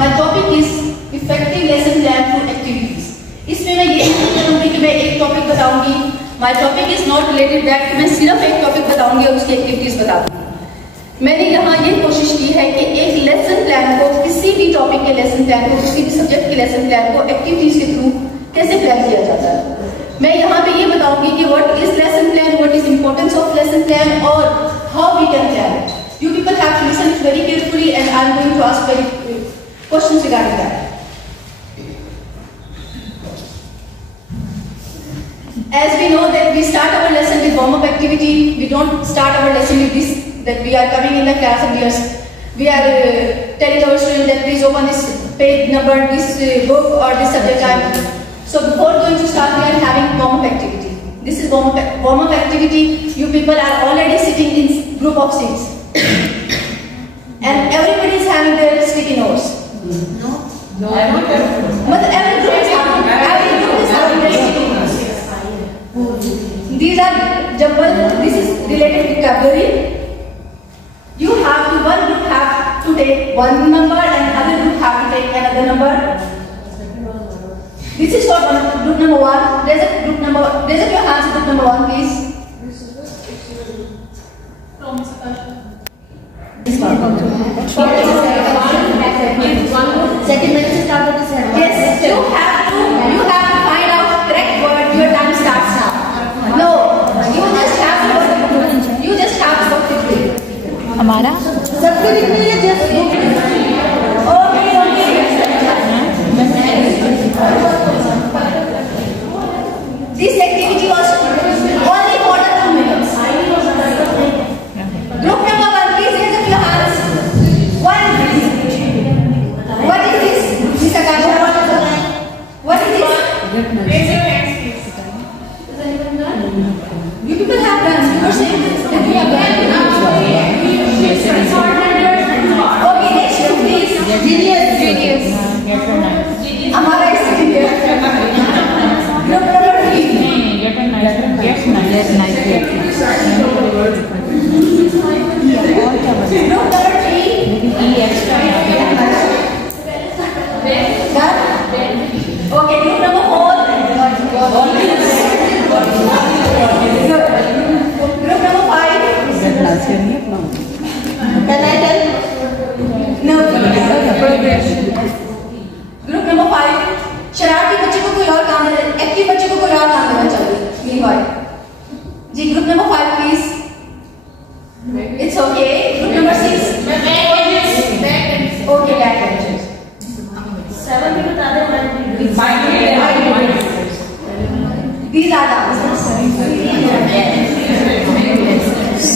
My topic is effective lesson plan through activities. इसमें मैं ये नहीं करूँगी कि मैं एक टॉपिक बताऊँगी. My topic is not related that कि मैं सिर्फ एक टॉपिक बताऊँगी और उसकी एक्टिविटीज बता दूँगी. मैंने यहाँ ये कोशिश की है कि एक लेसन प्लान को, किसी भी टॉपिक के लेसन प्लान को, किसी भी सब्जेक्ट के लेसन प्लान को एक्टिविटीज के थ्रू कैसे प्लान किया जाता है. मैं यहाँ पे ये बताऊँगी कि what is lesson plan, what is importance of lesson plan और how we can plan it. You people have to listen it very carefully and I am going to ask very questions regarding that. As we know that we start our lesson with warm-up activity, we don't start our lesson with this, that we are coming in the class and we are telling our students that please open this page number, this book or this subject. So before going to start, we are having warm-up activity. This is warm-up activity. You people are already sitting in group of seats. And everybody is having their sticky notes. No. But every group is having their sticky notes. These are jumble. This is related to vocabulary. You have to, one group have to take one number and other group have to take another number. This is for group number 1. Raise up your hands to group number 1, please. This one. Second minute to start with this. Yes, you have to find out correct word. Your time starts now. No, you just have to work quickly. हमारा सबके लिए just This activity was only for the 2 minutes. Group number 1, please raise up your hands. 1, please. What is this? Miss Akasha, what is this? Raise your hands, please. You people have done. You were saying that you have done. Okay, next group, please. Genius. हमारा इसलिए Group number 3. Group number 3. Done? Okay, group number 4. Group number 5. Can I tell? No. Group number 5. शरारती बच्चे को कोई और काम दे, एक्टिव बच्चे को कोई और काम देना चाहिए. मीनवाइल. जी, group number 5, please. It's okay. Group number 6. Okay, back benches. 7 people are there. 5 minutes. These are the answers.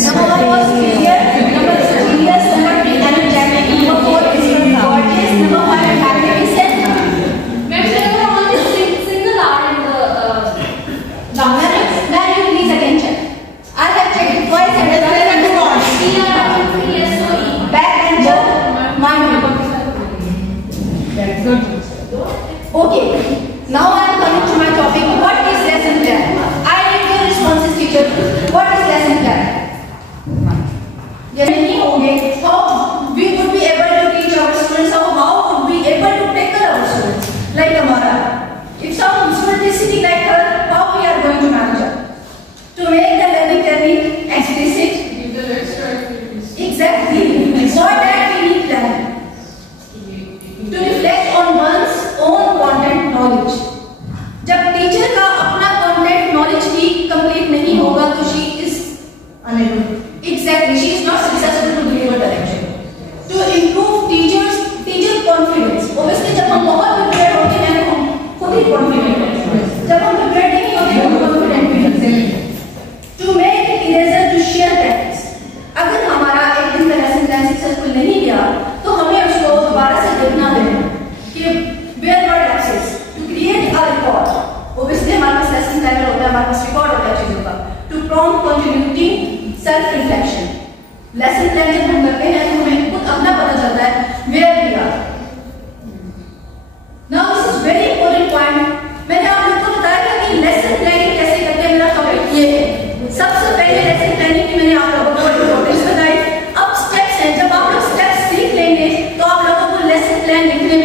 Number 1 was clear. Number 2 genius. Number 3 energetic. Number 4 is gorgeous. Number 5 magnificent. Now you please again check. I have checked it twice and I have backbencher, mind. Okay. Now I am coming to my topic. What is lesson plan? I need your responses, teacher. What is lesson plan? ये नहीं होंगे. How we would be able to teach our students? How would we be able to tackle our students? Like हमारा. If some student is sitting like her, how we are going to manage her? To make the learning journey explicit. Give the extra activities. Exactly. For that we need plan. To reflect on one's own content knowledge. जब टीचर का अपना content knowledge ही complete नहीं होगा तो she is unable. Exactly. She is not successful to deliver direction. To improve teacher confidence. Obviously जब हम बहुत prepared होते हैं तो हम खुद ही confident होते हैं. जब हम prepared नहीं होते हम confident नहीं होते. To make eraser to share practice. अगर हमारा एक दिन का lesson plan successful नहीं गया तो हमें उसको दोबारा से देखना है कि where were lapses. To create a record. Obviously हमारे पास lesson plan होता है, हमारे पास record होता है चीजों का. To prompt contributing self reflection. Lesson plan जब हम करते हैं तो हमें खुद अपना पता चलता है where we are. Now this is very important point. मैंने आप लोगों को बताया कि lesson planning कैसे करते हैं. मेरा टॉपिक ये है. सबसे पहले lesson planning की मैंने आप लोगों को इम्पोर्टेंस बताई. अब स्टेप्स हैं. जब आप लोग स्टेप्स सीख लेंगे तो आप लोगों को lesson plan लिखने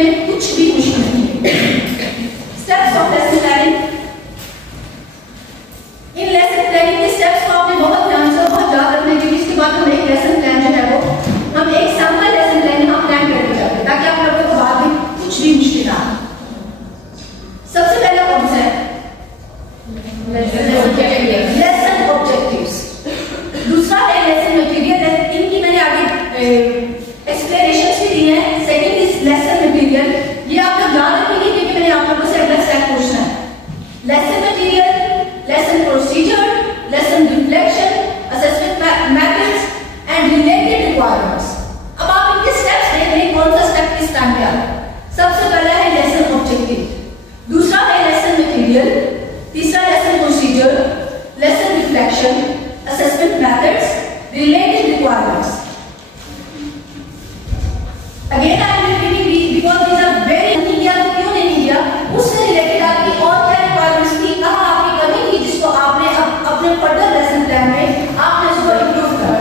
रिक्वायरमेंट्स। अब आप इनके स्टेप्स देख लें, कौन सा स्टेप किस टाइम पे आता है। सबसे पहला है लेसन ऑब्जेक्टिव, दूसरा है लेसन मटेरियल, तीसरा lesson procedure, lesson reflection, assessment methods, related requirements. Again I am repeating because these are very नहीं किया तो क्यों नहीं किया, उससे रिलेटेड आपकी और क्या रिक्वायरमेंट्स थी, कहाँ आपकी कमी थी जिसको आपने अपने फर्दर लेसन प्लान में आपने उसको इम्प्रूव करा।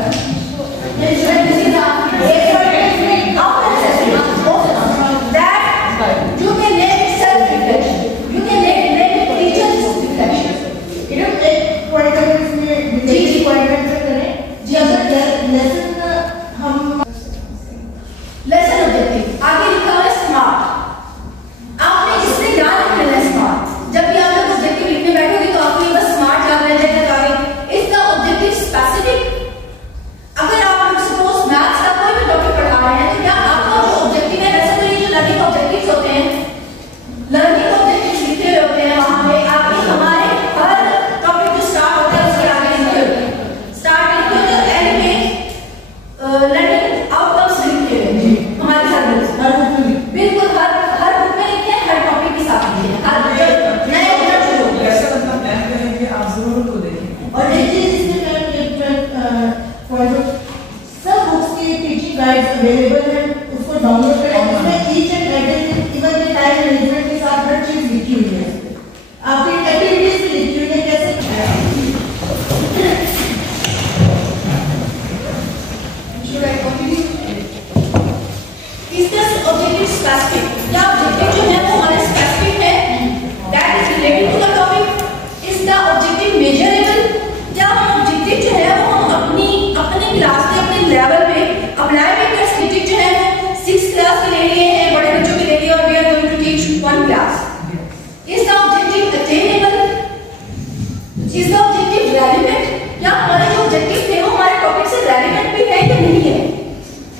लेसन ऑब्जेक्टिव आगे लिखा है स्मार्ट। आपने इससे याद रखना है स्मार्ट। जब भी आप लोग ऑब्जेक्टिव लिखने बैठोगे तो आपको ये बस स्मार्ट याद रह जाएगा आगे। इसका ऑब्जेक्टिव स्पेसिफिक। अगर आप लोग सपोज मैथ्स का कोई भी टॉपिक पढ़ा रहे हैं तो क्या आपका जो ऑब्जेक्टिव है, वैसे तो ये जो लर्निंग ऑब्जेक्टिव्स होते हैं, लर्निंग ऑब्जेक्टिव्स लिखे हुए होते हैं वहां पे आपके हमारे हर टॉपिक जो स्टार्ट होता है उसके आगे लिखे होते हैं। स्टार्टिंग में और एंड में लर्निंग आउटकम्स लिखे हुए हैं हमारे हर बुक में। बिल्कुल हर बुक में लिखे हैं, हर टॉपिक के साथ लिखे हैं। हर नए यूनिट शुरू होते हैं, ऐसा मतलब प्लान करेंगे, आप जरूर तो देखें। और एक चीज इसमें सब बुक्स के टीचिंग गाइड्स अवेलेबल हैं, उसको डाउनलोड करें। उसमें ईच एंड एवरी इवन के टाइम मैनेजमेंट के साथ हर चीज लिखी हुई है। आपकी एक्टिविटीज भी लिखी हुई है कैसे ऑब्जेक्टिव स्पेसिफिक। या ऑब्जेक्टिव जो है वो हमारे स्पेसिफिक है, that is related to the topic. Is the objective measurable? क्या ऑब्जेक्टिव जो है वो हम अपने क्लास के अपने लेवल पे अप्लाई भी कर सकते। जो है वो 6th क्लास के ले लिए हैं, बड़े बच्चों के ले लिए, और we are going to teach 1 class. Is the objective attainable? Is the objective relevant? क्या हमारे जो ऑब्जेक्टिव थे वो हमारे टॉपिक से रेलेवेंट भी है या नहीं है?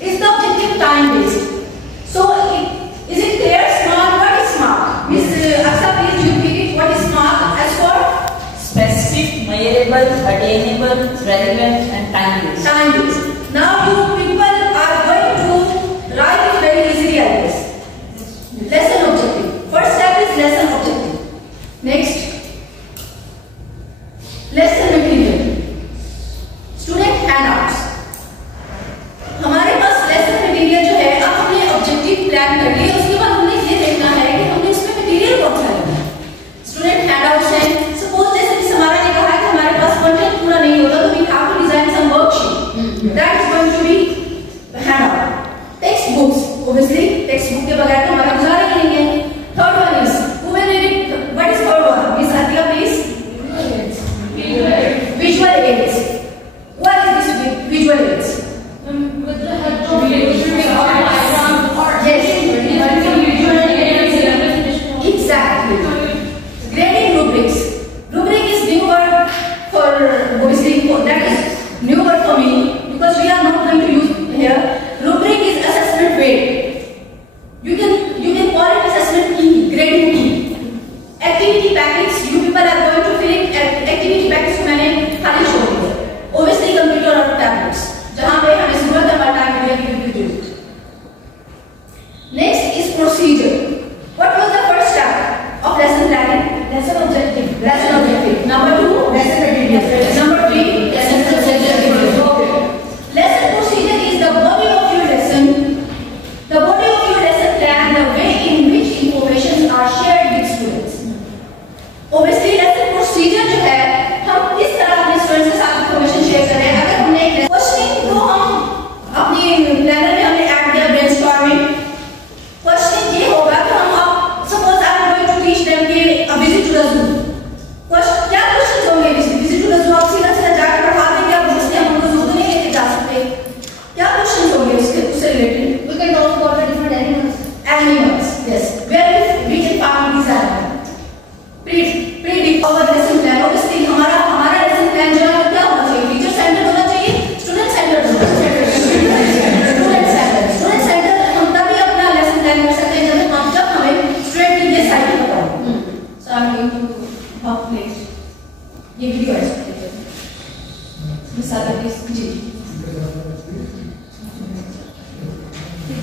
Is the objective time based? So, is it clear? Smart. What is smart? Miss Aksa, please you repeat it. What is smart? As for specific, measurable, attainable, relevant, and time-based. Time-based. Now you people are going to write it very easily like this. Lesson objective. First step is lesson objective. Next.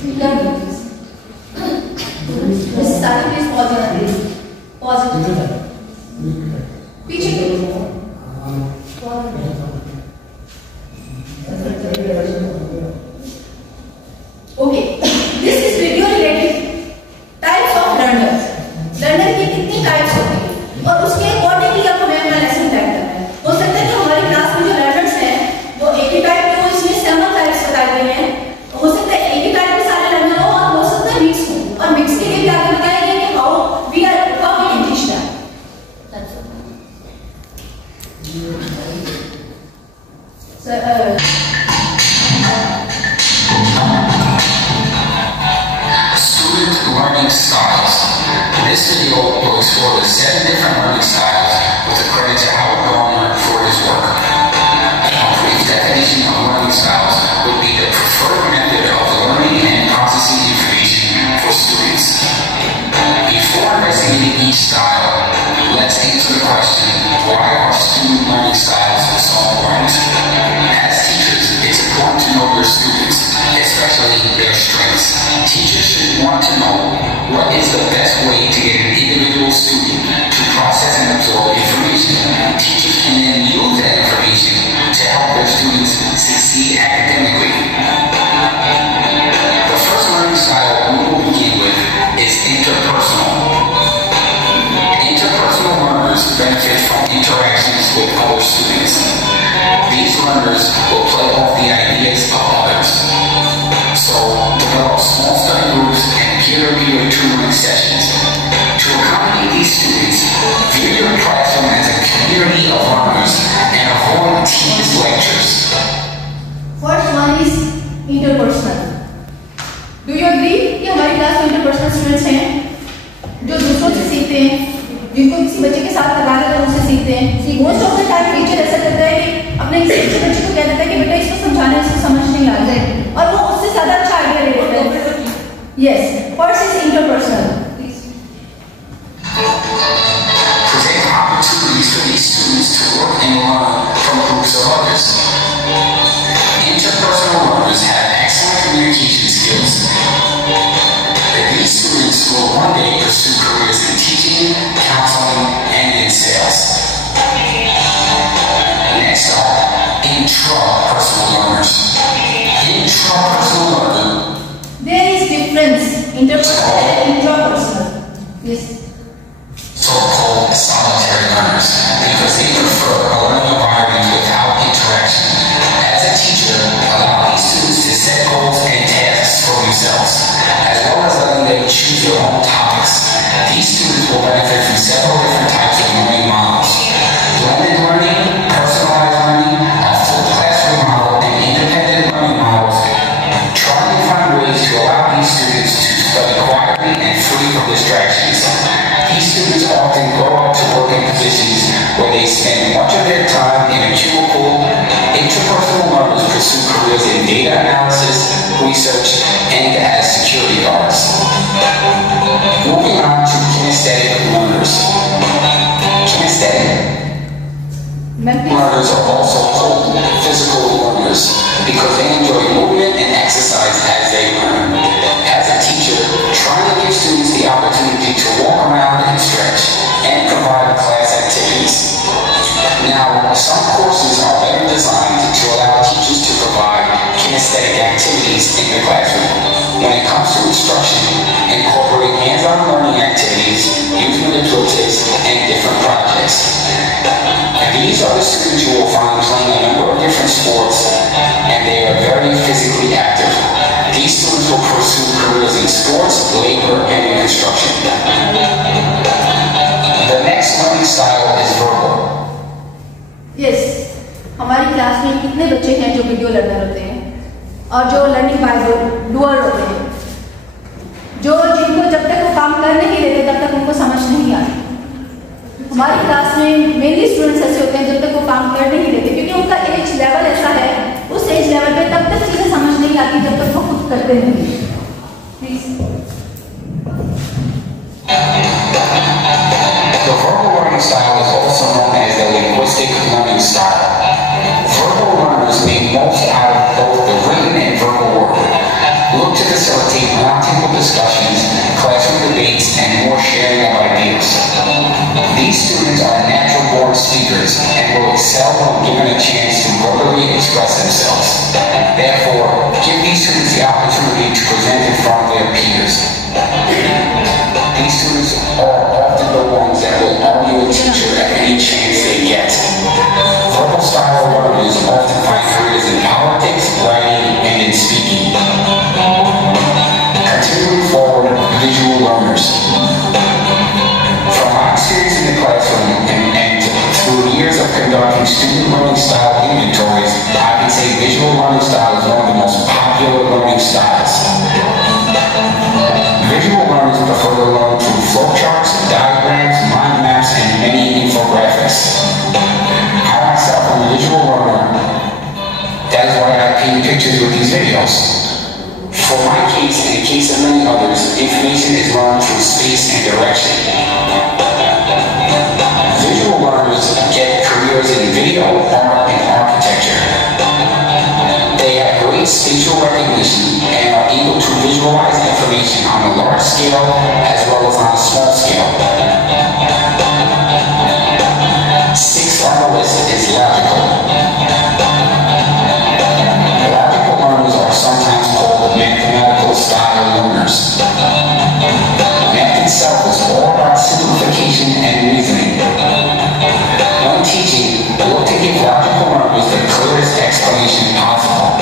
Miss Sari, please pause on this. Pause it. पीछे Okay, this is video related types of learners. Learner की कितनी types होती हैं और उसके accordingly आपको नया लेसन तैयार करना है. हो सकता है कि हमारी क्लास में जो learners हैं वो एक ही टाइप के हो, इसमें 7 types बताए गए हैं. हो सकता है एक ही टाइप के सारे learner हो और हो सकता है मिक्स हो, और मिक्स के लिए भी आगे बताया गया कि how we can teach them. Student learning styles. This video will explore the 7 different learning styles with a credit to Howard Gardner for his work. A brief definition of learning styles would be the preferred method of learning and processing information for students. Before investigating each style, let's answer the question, why are student learning styles so important? As teachers, it's important to know your students, especially their strengths. Teachers should want to know what is the best way to get an individual student to process and absorb information. Teachers can then use that information to help their students succeed academically. The first learning style we will begin with is interpersonal. Interpersonal learners benefit from interactions with other students. These learners will play off the ideas of others. So, develop small study groups and peer-to-peer tutoring sessions. To accommodate these students, view your classroom as a community of learners and avoid teams lectures. First one is interpersonal. Do you agree कि हमारी क्लास में interpersonal students हैं जो दूसरों से सीखते हैं, जिनको किसी बच्चे के साथ लगा कर उनसे सीखते हैं. Most of the time teacher ऐसा करता है कि अपने किसी अच्छे बच्चे को कह देता है कि बेटा इसको समझाना है, इसको समझ नहीं आ रहा है, और वो उससे ज्यादा अच्छा आइडिया ले लेता है. Yes, first is interpersonal. Present opportunities for these students to work and learn from groups of others. Interpersonal learners have excellent communication skills. These students will one day pursue careers in teaching, counseling, and in sales. Next up, intrapersonal learners. Intrapersonal learner. There is difference interpersonal and intrapersonal. Yes. So-called solitary learners because they prefer a learning environment without interaction. As a teacher, allow these students to set goals and tasks for themselves, as well as letting them choose their own topics. These students will benefit from several different types of learning models. Blended learning, personalized learning, a full classroom model, and independent learning models. Try to find ways to allow these students to study quietly and free from distractions. These students often grow up to work in positions where they spend much of their time in a cubicle. Interpersonal learners pursue careers in data analysis, research, and as security guards. Moving on to kinesthetic learners. Kinesthetic learners are also called physical learners because they enjoy movement and exercise as they learn. As a teacher, try to give students the opportunity to walk around and stretch and provide class activities. Now, some courses are better designed to allow teachers to provide kinesthetic activities in the classroom. When it comes to instruction, incorporate hands-on learning activities, use manipulatives, and different projects. These are the students you will find playing a number of different sports, and they are very physically active. These students will pursue careers in sports, labor, and in construction. The next learning style is verbal. Yes, हमारी क्लास में कितने बच्चे हैं जो video learner होते हैं और जो लर्निंग बाय डूअर होते हैं, जो जिनको जब तक वो काम कर नहीं लेते तब तक उनको समझ नहीं आती. हमारी क्लास में मेनली स्टूडेंट्स ऐसे होते हैं जब तक वो काम कर नहीं लेते, क्योंकि उनका एज लेवल ऐसा है, उस एज लेवल पे तब तक चीजें समझ नहीं आती जब तक वो खुद करते नहीं. Please. The verbal learning style is also known as the linguistic learning style. Verbal learners make most out of both the written and verbal work. Look to facilitate seldom given a chance to verbally express themselves. Therefore, give these students the opportunity to present in front of their peers. These students are often the ones that will argue a teacher at any chance they get. Verbal style learners often find careers in politics, writing, and in speaking. Continuing forward, visual learners. From my experience in the classroom and through years of conducting student learning style inventories, I can say visual learning style is one of the most popular learning styles. Visual learners prefer to learn through flowcharts, diagrams, mind maps, and many infographics. I myself am a visual learner. That is why I paint pictures with these videos. For my case, and the case of many others, information is learned through space and direction. Visual learners get careers in video, art, and architecture. They have great spatial recognition and are able to visualize information on a large scale as well as on a small scale. Sixth on the list is logical. Logical learners are sometimes called mathematical style learners. Math itself is all about simplification and reasoning. When teaching, look to give logical learners the clearest explanation possible.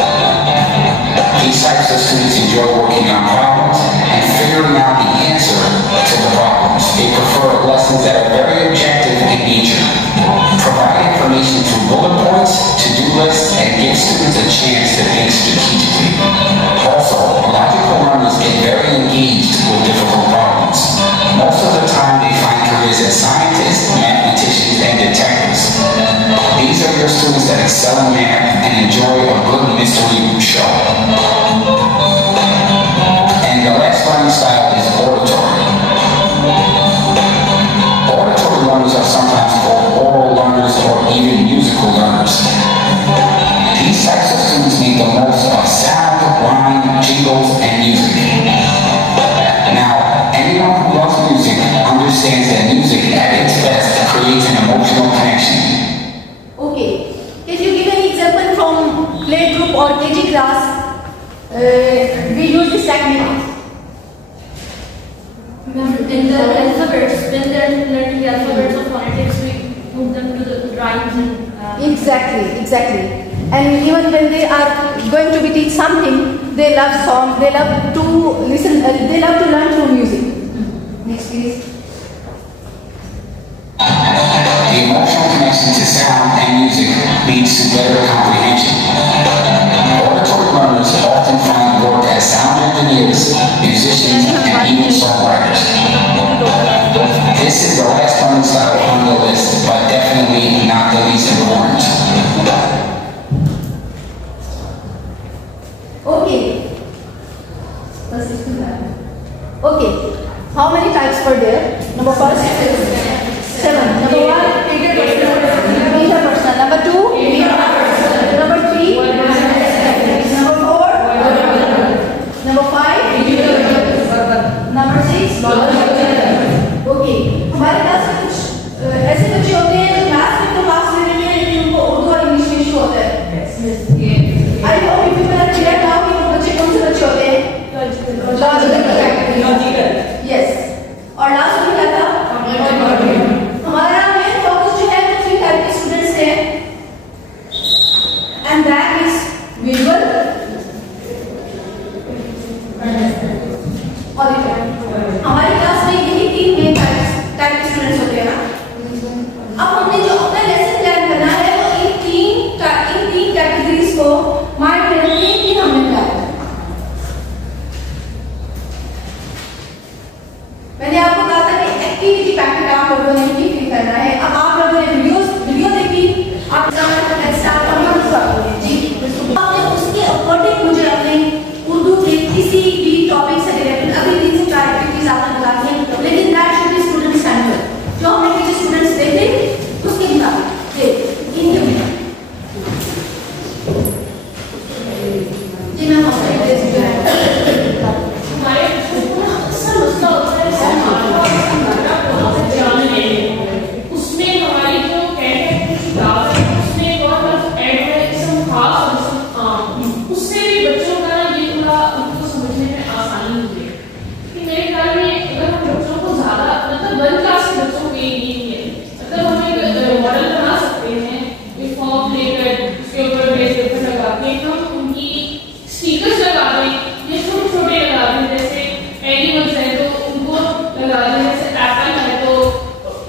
These types of students enjoy working on problems and figuring out the answer to the problems. They prefer lessons that are very objective in nature. Provide information through bullet points, to-do lists, and give students a chance to think strategically. Also, logical learners get very engaged with difficult problems. Most of the time, they find careers as scientists, mathematicians, and detectives. These are your students that excel in math and enjoy a good mystery show. And the last learning style is auditory. Auditory learners are sometimes called oral learners or even musical learners. These types of students need the most of sound, rhyme, jingles, and music. Now, anyone who loves music understands that music at its best creates an emotional connection. Okay. If you give an example from playgroup or KG class, we use this technique. In the alphabets, when they are learning the alphabets of phonetics, we move them to the rhymes and Exactly. And even when they are going to be teach something, they love song, they love to listen, they love to learn through music. Next please. The emotional connection to sound and music leads to better comprehension. Auditory learners often find work as sound engineers, musicians, and even songwriters. This is the last learning style on the list, but definitely not the least important. Okay. How many types were there? Number first? 7. Number 1? Interpersonal. Number 2? Number 3? Number 4? Number 5? Number 6? Okay. हमारे क्लास में कुछ ऐसे बच्चे होते हैं जो क्लास में तो पास लेने में लेकिन उनको उर्दू और इंग्लिश में इशू होता है. I hope you people are clear now कि वो बच्चे कौन से बच्चे होते हैं? Logical. Yes. और लास्ट में क्या था? हमारा मेन फोकस जो है वो 3 टाइप के स्टूडेंट्स हैं. And that is visual, auditor. हमारी क्लास में यही 3 मेन टाइप के स्टूडेंट्स होते हैं ना. अब हमने जो अपना लेसन प्लान करना है वो इन तीन कैटेगरीज को माइंड में रखते हैं कि हमने क्या करना है. मैंने आपको कहा था कि एक्टिविटी पैकेट आप लोगों ने ठीक करना है. अब आप लोगों ने वीडियो देखी, आप जी आपने उसके अकॉर्डिंग मुझे अपने उर्दू के किसी भी टॉपिक से रिलेटेड अभी 3 से 4 एक्टिविटीज आपने बता दी हैं, लेकिन that should be student centre. जो दें, जैसे एनिमल्स है तो उनको लगा दें, जैसे एप्पल है तो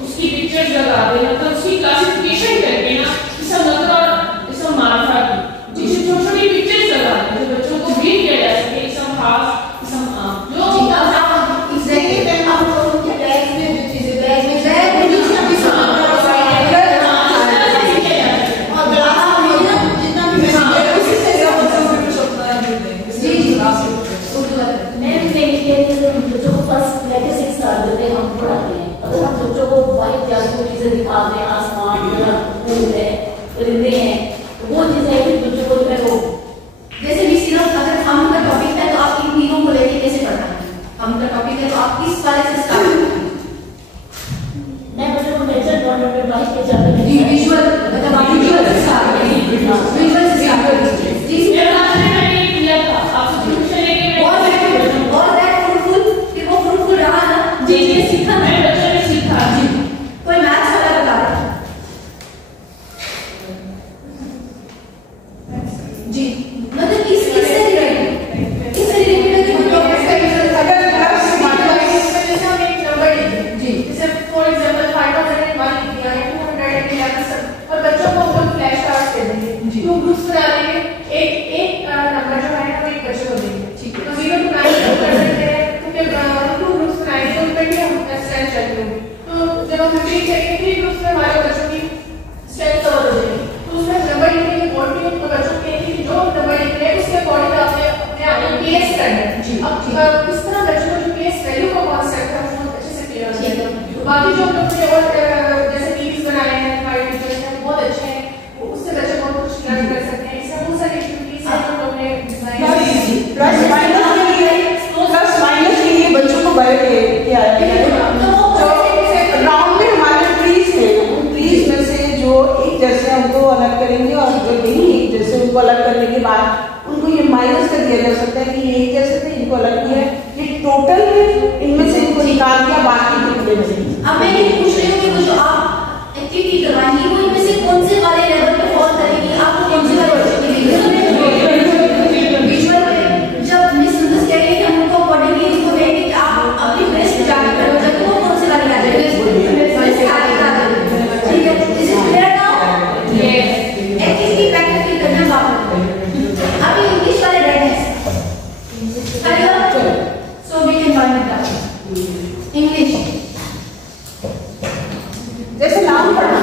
उसकी पिक्चर्स लगा दें, मतलब उसकी क्लासिफिकेशन करके ना इसका मतलब इसका मार्फा की जिससे छोटी-छोटी पिक्चर्स लगा दें जो बच्चों को रीड किया जा सके, इसका हाफ इसका जो दिखाते हैं आसमान फूल है परिंदे हैं, वो चीजें फिर बच्चों को जो है वो जैसे भी सिर्फ अगर हम का टॉपिक है तो आप इन तीनों को लेके कैसे पढ़ना है, हम का टॉपिक है तो आप किस वाले से स्टार्ट करेंगे? मैं बच्चों को टेंशन डॉट बाइक के चलते जी विजुअल मतलब आप विजुअल से स्टार्ट करेंगे, विजुअल से स्टार्ट करेंगे। जी मैंने किया था आपसे ट्यूशन लेके और दैट फ्रूटफुल फिर वो फ्रूटफुल रहा ना, जी ये सीखा मैं बच्चों ने सीखा जी। कोई मैथ्स वाला बता रहा जी, मतलब इससे रिलेटेड अगर जैसे हम एक नंबर जी जैसे फॉर एग्जांपल 5001 लिख दिया है 211 और बच्चों को हम फ्लैश कार्ड्स दे देंगे, 2 ग्रुप्स बना देंगे, एक नंबर जो है वो एक बच्चे को देंगे, ठीक है, तो 0 to 9 कर सकते हैं, तो फिर 2 ग्रुप्स बनाएंगे उन पर भी हम स्ट्रेंथ चेक करेंगे, तो जब हम 3 करेंगे 3 ग्रुप्स में हमारे बच्चों की स्ट्रेंथ कवर हो जाएगी, तो उसमें नंबर लिखने की इम्पोर्टेंट तो बच्चों के लिए जो नंबर लिख रहे हैं उसके अकॉर्डिंग आपने अपने आप को प्लेस करना है जी। अब इस तरह बच्चों को जो प्लेस वैल्यू का कॉन्सेप्ट है वो अच्छे से क्लियर हो जाएगा। बाकी जो हम लोग ने और जैसे टीवीज बनाए हैं हमारे टीचर्स हैं बहुत अच्छे हैं, उससे बच्चे बहुत कुछ लर्न कर सकते हैं, इससे बहुत सारी एक्टिविटीज हैं हम लोग ने डिजाइन प्लस माइनस के लिए बच्चों को बड़े क्या राउंड में हमारे ट्रीज हैं, उन ट्रीज में से जो एक जैसे हमको अलग करेंगे और जो नहीं एक जैसे उनको अलग करने के बाद उनको ये माइनस कर दिया जा सकता है कि ये एक जैसे थे इनको अलग किया है, ये टोटल है, इनमें से इनको निकाल दिया बाकी कितने बचे। अब मैं ये पूछ रही हूँ कि वो जो आप एक्टिविटी करवाएंगी वो इनमें से कौन से वाले लेवल पे फॉल करेगी, आपको कौन से वाले विजुअल पे जब मिस सुंदर कह रही है कि हम उनको अकॉर्डिंगली इनको कहेंगे कि आप अपनी बेस्ट जाकर करो, जब वो कौन से वाले आ जाएंगे, ठीक है, this is clear now. Activity practically करना बात अभी इंग्लिश वाले readiness so we can learn it English जैसे नाउन पढ़ाना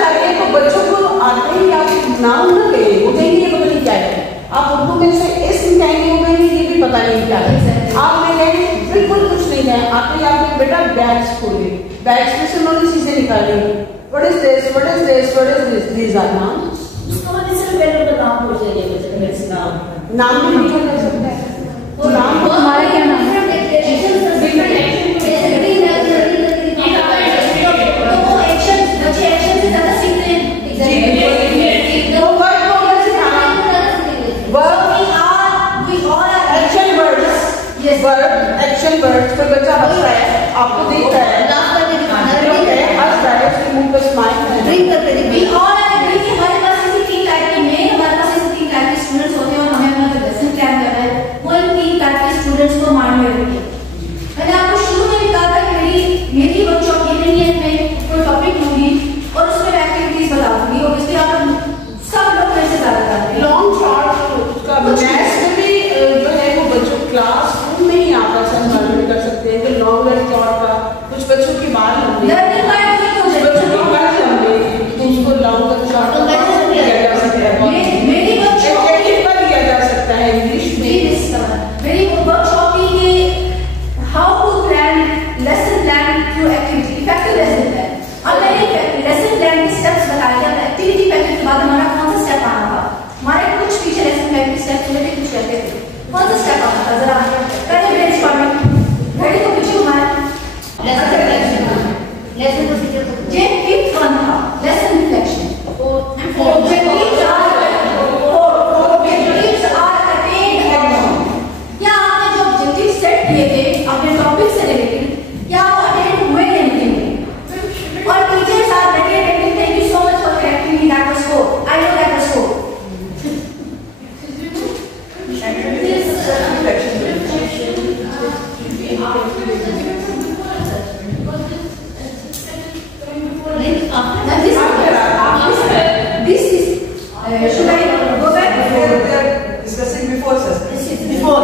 चाहिए तो बच्चों को आते ही आप नाउन न कहें, वो कहेंगे ये पता नहीं क्या है, आप उनको में से इस कहेंगे वो कहेंगे ये भी पता नहीं क्या है, आप में कहेंगे बिल्कुल कुछ नहीं है, आते ही आपने बेटा बैग्स खोले, बैग्स में से उन्होंने चीजें निकाली, what is this what is this what is this, these are noun, उसको वजह से वैल्यू का नाम पूछ लेंगे बच्चे मेरे से नाम भी लिखा जा सकता है, तो नाम वो हमारा क्या नाम है एक्शन वर्ड्स पर बच्चा हंस रहा है, आपको देख रहा है, हंस रहा है, उसके मुंह पे स्माइल है, ड्रिंक करते हैं। We all are agree कि हमारे पास ऐसी 3 टाइप के मेन हमारे पास ऐसे 3 टाइप के स्टूडेंट्स होते हैं और हमें अपना जो लेसन प्लान करना है वो इन 3 टाइप के स्टूडेंट्स को माइंड में रखिए। मैंने आपको शुरू में भी कहा था कि मेरी वर्कशॉप ये नहीं है, मैं कोई टॉपिक लूंगी और उसमें एक्टिविटीज बता दूंगी, ऑब्वियसली आप सब लोग मेरे से ज्यादा करते हैं। लॉन्ग शॉर्ट का मैथ्स में भी जो है वो बच्चों क्लासरूम में ही आप ऐसा लर्निंग कर सकते हैं कि लॉन्ग एंड शॉर्ट का कुछ बच्चों की बात होती है, लर्निंग बाय डूइंग हो बच्चों की बात होती है तो उसको लॉन्ग एंड शॉर्ट का किया जा सकता है, मेरी वर्कशॉप पर किया जा सकता है इंग्लिश में। मेरी वर्कशॉप की how to plan lesson plan through activity, effective lesson plan, और मैंने लेसन प्लान के स्टेप्स बताए थे, एक्टिविटी पैकेज के बाद हमारा कौन सा स्टेप आना था, हमारे कुछ टीचर लेसन प्लान के स्टेप्स में कुछ कहते थे, कौन सा स्टेप आना था जरा पहले ब्रेनस्टॉर्मिंग घड़ी तो पूछिए हमारे लेसन प्रोसीजर जे 5th वन था lesson reflection, objectives are attained और नॉट, क्या आपने जो ऑब्जेक्टिव सेट किए थे अपने टॉपिक से रिलेटेड क्या वो अटेंड हुए या नहीं हुए, और teachers are very attentive, thank you so much for correcting me, that was score, I know that was score. Should I go back? Discussing before assessment. Before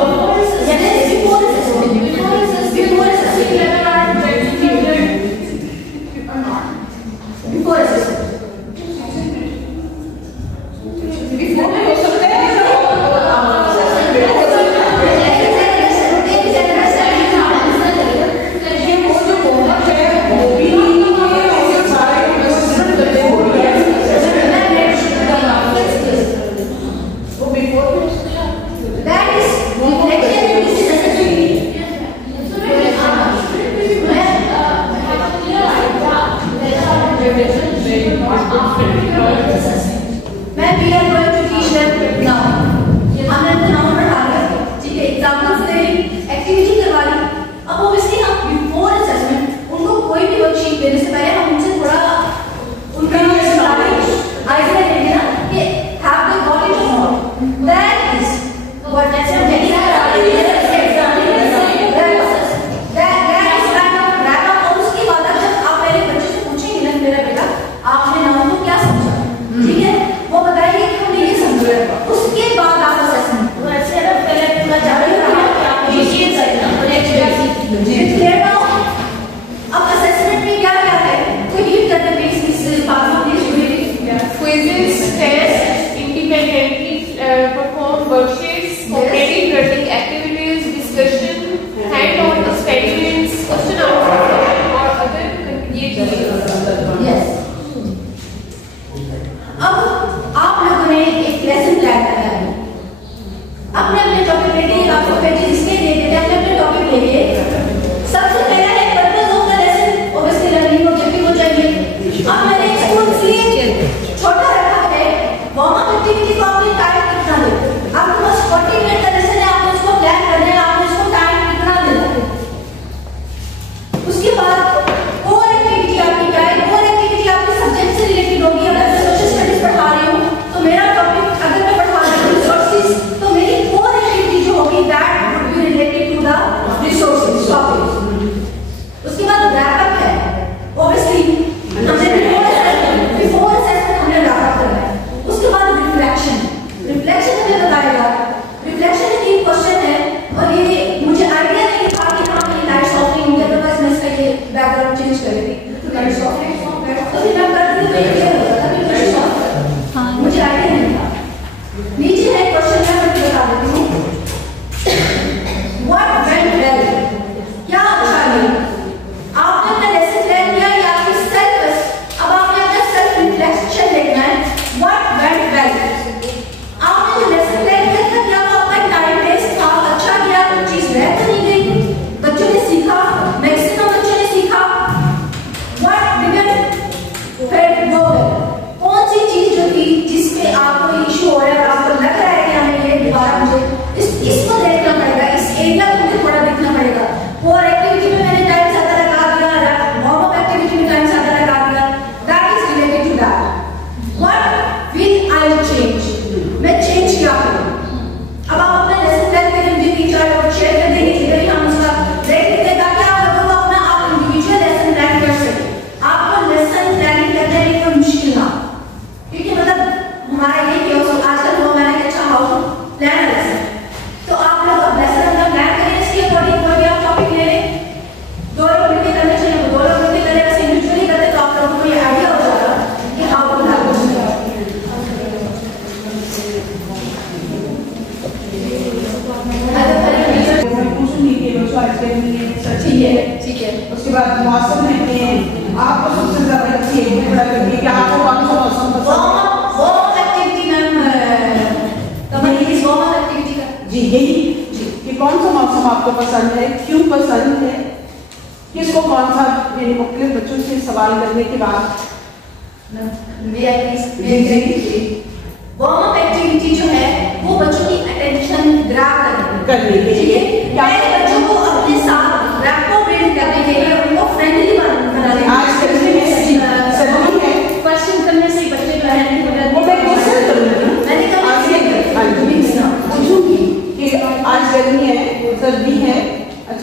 उसके बाद मौसम लेते हैं, आपको सबसे ज्यादा अच्छी एक बड़ा करती है कि आपको कौन सा मौसम पसंद है? एक्टिविटी मैम, कमल वार्म एक्टिविटी का जी यही कि कौन सा मौसम आपको पसंद है, क्यों पसंद है, किसको कौन सा, मेरे मुख्तलिफ बच्चों से सवाल करने के बाद वार्म अप एक्टिविटी जो है वो बच्चों की अटेंशन ग्रैब करने के लिए पहले बच्चों को अपने साथ रैपो बिल्ड करने के लिए उनको फ्रेंडली बनाने आज करने में जरूरी है। क्वेश्चन करने से बच्चे जो है वो मैं क्वेश्चन करूंगी, मैंने कहा पूछूंगी कि आज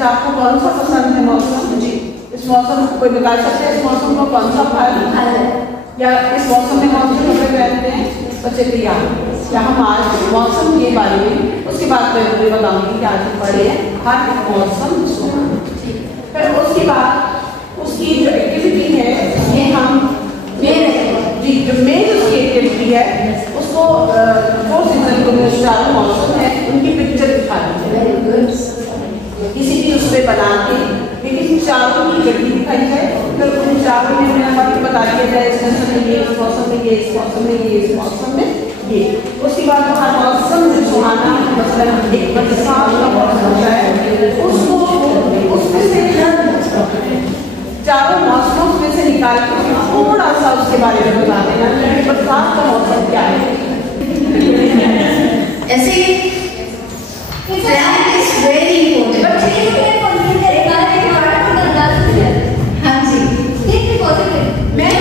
अच्छा, आपको कौन सा पसंद है मौसम? जी, इस मौसम कोई बता सकते हैं इस मौसम को कौन सा फल या इस मौसम में कौन से कपड़े पहनते हैं बच्चे? या हम आज मौसम के बारे में, उसके बाद मैं मुझे बताऊंगी कि आज हम पढ़े हैं हर मौसम सुहाना। फिर उसके बाद उसकी जो एक्टिविटी है ये हम जी जो मेन उसकी एक्टिविटी है उसको वो सीजन को जो चारों मौसम है उनकी पिक्चर दिखा दीजिए किसी भी उसमें बना के, लेकिन चारों की गड्डी दिखाई जाए, फिर उन चारों में मैंने बता दिया जाए इस मौसम में ये, इस मौसम में ये, इस मौसम में ये, इस मौसम में ये। उसके बाद हर मौसम में सुहाना मतलब एक बरसात का मौसम होता है, उसको उसमें से चारों मौसमों में से निकाल कर थोड़ा सा उसके बारे में बता देना कि बरसात का मौसम क्या है। ऐसे प्लान इज वेरी इंपॉर्टेंट। हाँ जी, मैं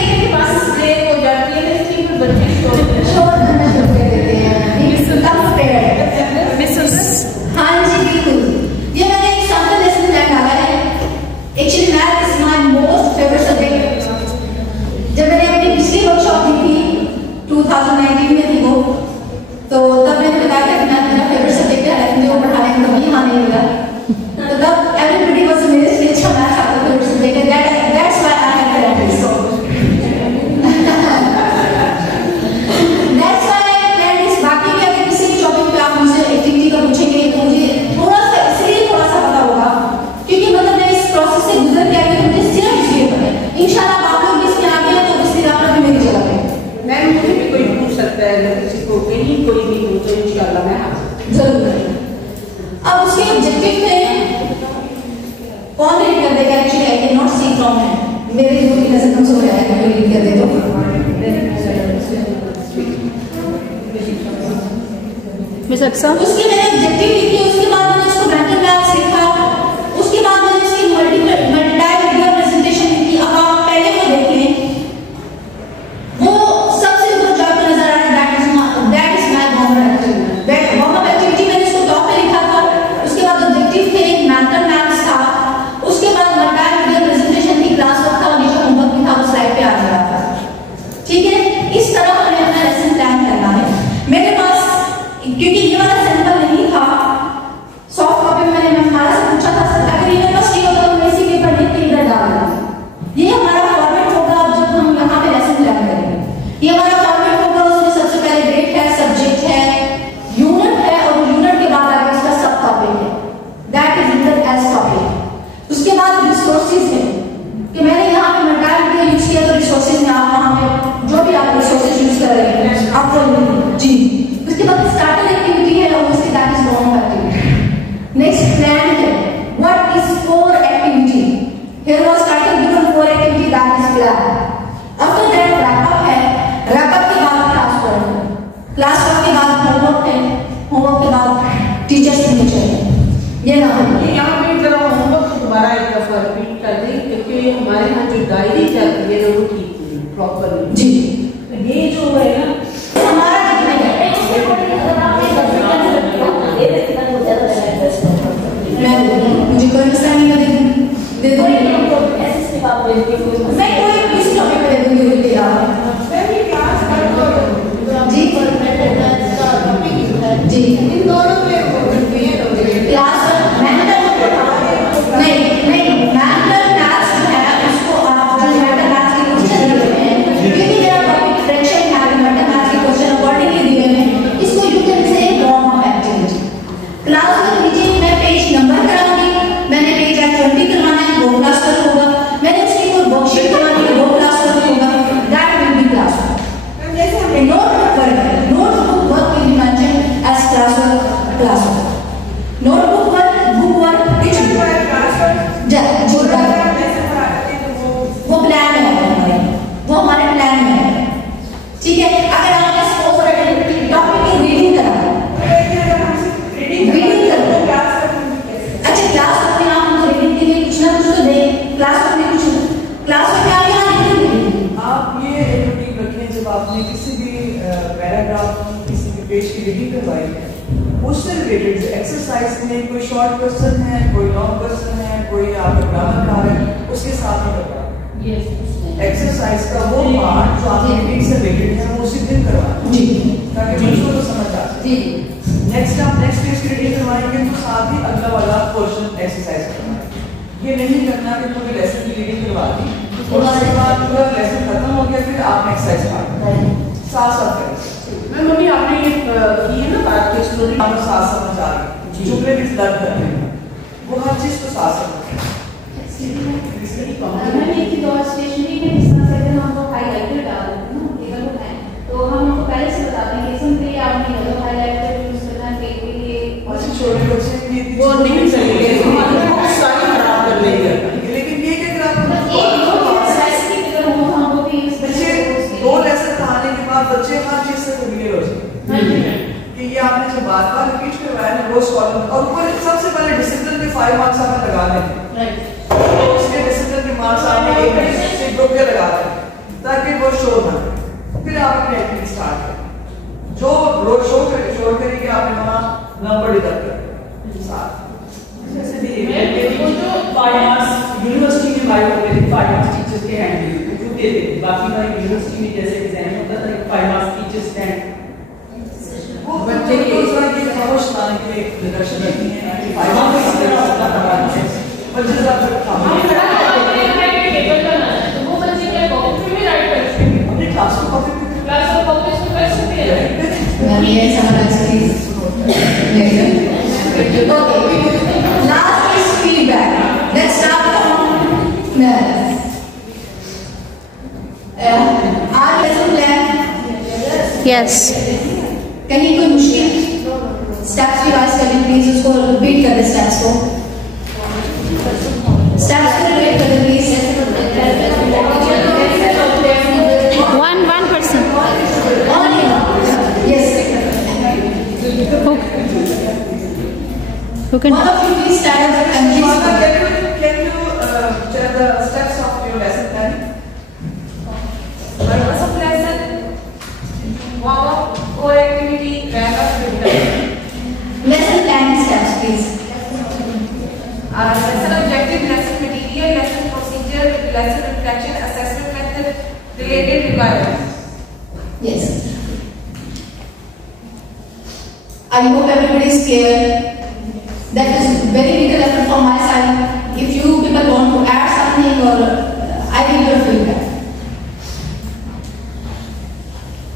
के पास ब्रेक हो जाती है इसलिए फिर बच्चे शोर करना शुरू कर देते हैं। हाँ जी बिल्कुल, ये मैंने एक सैंपल लेसन प्लान डाला है। Actually math is my most favourite subject. जब मैंने अपनी पिछली वर्कशॉप दी थी 2019 में थी वो, तो तब मैंने बताया कि मैथ मेरा फेवरेट सब्जेक्ट है, लेकिन जो पढ़ाने में कभी यहाँ नहीं मिला। तो तब एवरीबॉडी वाज अमेज्ड कि अच्छा मैथ आपका फेवरेट सब्जेक्ट है, that's why I have planned this. That's why I planned this. बाकी भी अगर किसी भी टॉपिक पे आप मुझसे एक्टिविटी का पूछेंगे तो मुझे थोड़ा सा इसलिए थोड़ा सा पता होगा क्योंकि मतलब मैं इस प्रोसेस से गुजर के आई हूं, मुझे सिर्फ इसलिए पता है। इंशाल्लाह आप लोग भी इसमें आ गए तो इसलिए आप लोग मेरी जगह पे मैम मुझे भी कोई पूछ सकता है, अगर किसी को कहीं कोई भी पूछे इंशाल्लाह मैं जरूर करेंगे। अब उसके ऑब्जेक्टिव में कौन रीड कर देगा? Actually I can not see from मेरे जो की नजर कमजोर है, कोई रीड कर दे तो मिस अक्सर। उसके मैंने ऑब्जेक्टिव लिखी, उसके बाद मैंने उसको मेंटल मैथ्स लिखा, उसके बाद मैंने उसकी मल्टीटाइप प्रेजेंटेशन लिखी। अब आप पहले को देख लें, वो सबसे ऊपर जो आपको नजर आ रहा है that is my warm up activity. मैंने उसको टॉप पे लिखा था। उसके बाद ऑब्जेक्टिव थे, मेंटल मैथ्स था, उसके बाद मल्टीटाइप प्रेजेंटेशन थी, क्लास वर्क था, नीचे होमवर्क भी था, वो स्लाइड पे आ रहा था। ठीक है, इस तरह हमें अपना लेसन प्लान करना है। मेरे पास क्योंकि ये वाला सैंपल नहीं था, सॉफ्ट कॉपी में मैंने हमारा से पूछा था सर अगर ये मेरे पास नहीं होता तो मैं इसी पेपर लिख के इधर डाल दूंगा। ये हमारा फॉर्मेट होगा जब हम यहाँ पे लेसन प्लान करेंगे। ये हमारा फॉर्मेट होगा, उसमें सबसे पहले डेट है, सब्जेक्ट है, यूनिट है और यूनिट के बाद आगे उसका सब टॉपिक है, that is written as topic. उसके बाद रिसोर्सेज है कि मैंने यहाँ पे मल्टीटाइप यूज किया, तो रिसोर्सेज में आप वहाँ पे जो भी आप रिसोर्सेज यूज कर रहे हैं आपको जी। उसके बाद स्टार्टर एक्टिविटी है और उसके that is warm up activity. Next plan है, what is core activity? Here was title given core activity that is plan. After that wrap up है, रैप अप के बाद क्लास वर्क है, क्लास वर्क के बाद होमवर्क है, होमवर्क के बाद टीचर सिग्नेचर है। ये ना ये यहाँ पे जरा होमवर्क दोबारा एक दफा रिपीट कर दें क्योंकि हमारे यहाँ जो डायरी चलती है वो ठीक नहीं प्रॉपरली जी। ये जो है ना हमारा मुझे कोई अंडरस्टैंडिंग दे दो, मैं कोई किसी टॉपिक पे दे दूंगी जी जी इन दोनों पे क्लास नहीं मैथमेटिक्स है उसको आप मैथमेटिक्स के क्वेश्चन दिए हैं क्योंकि मेरा टॉपिक फ्रैक्शन है, मैथमेटिक्स के क्वेश्चन अकॉर्डिंगली दिए हैं, इसको you can say warm up activity. Class में नीचे मैं पेज नंबर कराऊंगी, मैंने पेज 20 करवाना है, वो क्लास वर्क होगा, मैंने उसकी कोई वर्कशीट करवानी है, वो क्लास वर्क होगा, that will be class work. जैसे हमने notebook work will be mention as class work, notebook work, book work, which वो प्लान है, वो हमारे प्लान में है। ठीक है, अगर आपने सपोज टॉपिक की रीडिंग करा, अच्छा क्लास में आप हमको रीडिंग के लिए कुछ ना कुछ तो दे, क्लास में कुछ क्लास में क्या क्या आप ये रूटीन रखें जब आपने किसी भी पैराग्राफ किसी भी पेज की रीडिंग करवाई है उससे रिलेटेड एक्सरसाइज में कोई शॉर्ट क्वेश्चन है, कोई लॉन्ग क्वेश्चन है, कोई आपका ग्रामर का है, उसके साथ ही करवा एक्सरसाइज का वो पार्ट जो आपकी रीडिंग से रिलेटेड है वो उसी दिन करवा ताकि बच्चों को समझ आ जाए। नेक्स्ट आप नेक्स्ट पेज की रीडिंग करवाएंगे तो साथ ही अगला वाला पोर्शन एक्सरसाइज करवाएंगे। ये नहीं करना कि पूरे लेसन की रीडिंग करवा दी और उसके बाद पूरा लेसन खत्म हो गया फिर आपने एक्सरसाइज पार्ट साथ साथ करें। मैं मम्मी आपने ये की है ना बात की स्टोरी आप साथ समझ आ रही चुपड़े भी दर्द कर रहे हैं वो हर चीज को साथ समझ स्टेशनरी में जिस तरह से हमको हाईलाइटर डाल देते हैं ना केवल होता है तो हम उनको पहले से बताते हैं कि इसके लिए आपने येलो हाईलाइटर यूज करना है पेज के लिए और छोटे बच्चे वो नहीं चलेंगे हमारे बहुत सारी खराब कर लेंगे लेकिन ये क्या खराब एक दो एक्सरसाइज की तरह वो हमको भी यूज बच्चे दो लेसन पढ़ाने के बाद बच्चे हर चीज से क्लियर हो जाए कि ये आपने जो बार-बार रिपीट करवाया ना रोज कॉलम और ऊपर सबसे पहले डिसिप्लिन के 5 मार्क्स आपने लगा देंगे तो उसके डिसिप्लिन के मार्क्स आपने एक से ग्रुप के लगा देंगे ताकि वो शो ना फिर आप अपनी एक्टिविटी स्टार्ट करें जो रोज शो करेंगे आपने वहाँ नंबर इधर कर जैसे भी वो जो 5 मार्क्स यूनिवर्सिटी में बाय होते थे 5 मार्क्स टीचर्स के हैंड में जो देते थे बाकी हमारी यूनिवर्सिटी में जैसे एग्जाम होता था 5 मार्क्स टीचर्स हैंड वो बच्चे की ये समझ लाने के लिए डिडक्शन रखनी है कि 5 मार्क्स का कितना पढ़ाना है बच्चे ज्यादा काम टेबल बनाना है तो वो बच्चे क्या कॉपी पे राइट कर सकते हैं अपनी क्लास को कॉपी क्लास और कॉपी से कर सकते हैं ये समझ Okay. Last is feedback. Let's start from our lesson plan. Yes. कहीं कोई मुश्किल स्टेप्स की बात करें प्लीज उसको रिपीट कर दे स्टेप्स को रिपीट कर दे प्लीज 1 person. Yes. Who can? One of you please stand up and please. Can you share the steps of your lesson plan? purpose of lesson warm up or activity wrap up Lesson plan steps please. lesson objective, lesson material, lesson procedure, lesson reflection, assessment method, related requirements. Yes. I hope everybody is clear. That is very little effort from my side. If you people want to add something or I will your feedback.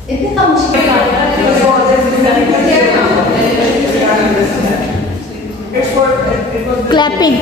इतना मुश्किल It's for Clapping.